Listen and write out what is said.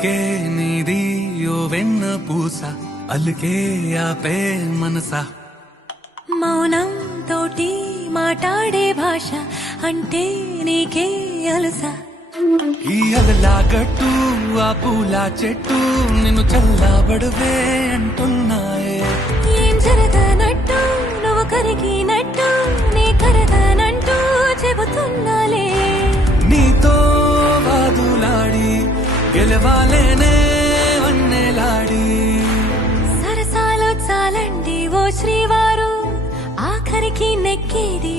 పలుకే నీది ఓ వెన్న పూస అలుకే ఆపే మనసా మౌనం తోటి మాట్లాడే భాష అంటే నీకే అలసా ఈ అలలా గట్టు ఆ పూల చెట్టు నిన్ను చల్లబడువే అంటున్నాయే ఏం జరగనట్టు నువ్వు కరిగినట్టు నీ కరగనంటూ చెబుతున్నాలే నీతో వాదులాడి గెలవాలేనే వన్నెలాడి సరసాలు చాలండి ఓ శ్రీవారు ఆఖరికి నెక్కేది